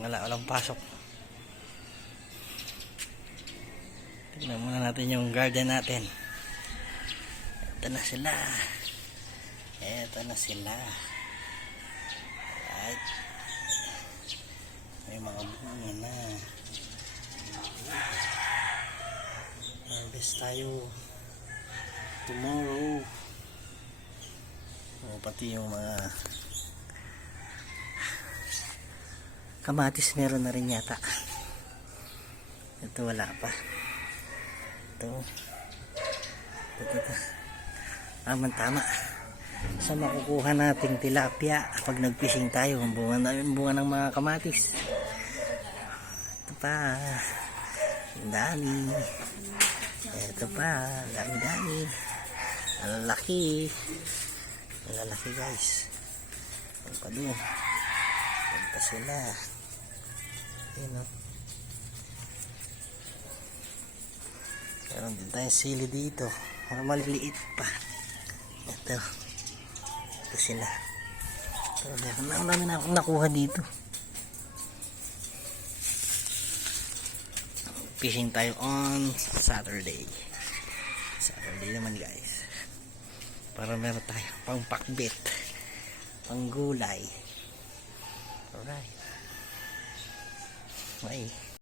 Walang pasok. Tignan muna natin yung garden natin. Ito na sila. Right. May mga bunga na. Harvest tayo tomorrow. Pati yung mga kamatis meron na rin yata. Ito wala pa. Ito. Tama. Sa makukuha nating tilapia pag nagfishing tayo, ang bunga ng mga kamatis. Ito pa. Dami. Ito pa. Dami. Ang lalaki guys. Ang palo. Ito sila. Ayan o. Meron din tayong sili dito. Parang maliliit pa. Ito sila. Ang dami na akong nakuha dito. Fishing tayo on Saturday naman guys, para meron tayo pang pakbit, pang gulay. Alright. Bye.